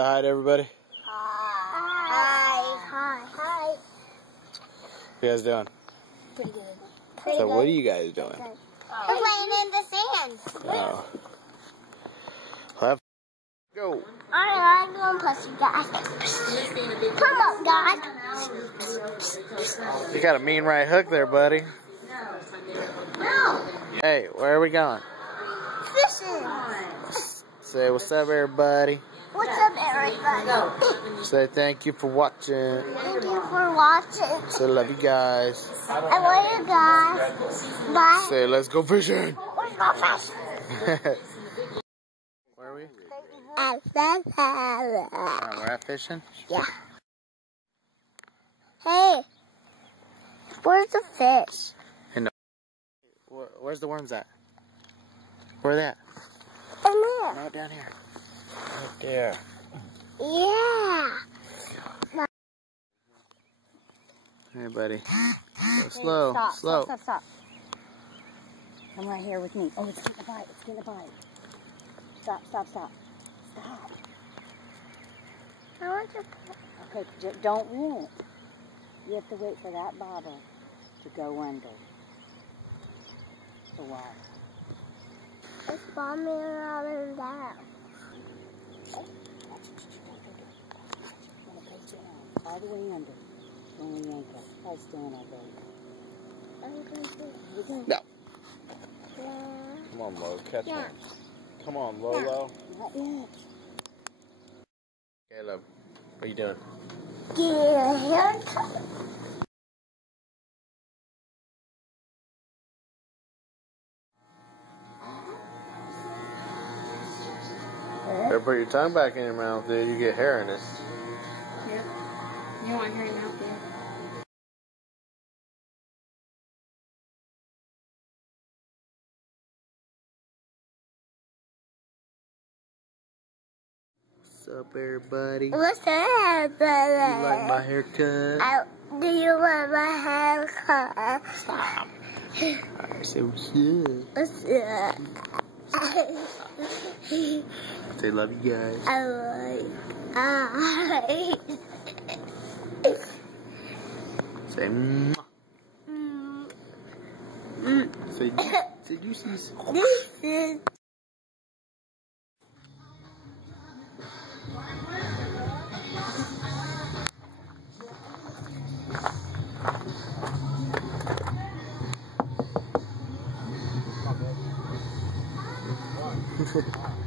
Say hi to everybody. Hi. Hi. Hi. What you guys doing? Pretty good. So what are you guys doing? We're playing in the sand. Oh. Well, go. Alright, I'm going to push you guys. Come on, guys. You got a mean right hook there, buddy. Hey, where are we going? Fishing. Say what's up, everybody. What's up, everybody? Say thank you for watching. Thank you for watching. Say love you guys. I love you guys. Bye. Say let's go fishing. Let's go fishing. Where are we? We're at fishing? Yeah. Hey, where's the fish? Where's the worms at? Where are they at? In there. No, down here. Right there. Yeah. Hey, buddy. Go slow. Stop, Slow. stop, stop, stop. Come right here with me. Oh, it's getting a bite. It's getting a bite. Stop, stop, stop. Stop. I want to. Okay, don't reel it. You have to wait for that bobber to go under the water. It's bombing around and down. All the way under. Only ankle. Place down, I baby. I'm going to. No. Yeah. Come on, Lo. Catch Yeah. one. Come on, Lolo. Not yet. Caleb, what are you doing? Get a haircut. Better put your tongue back in your mouth, dude. You get hair in it. Yep. You want hair in your mouth, dude? What's up, everybody? What's up, brother? You like my haircut? Do you want my haircut? Stop. Alright, say what's up. What's up? Say love you guys. I like. Say mwah. Say juices. This is. Okay.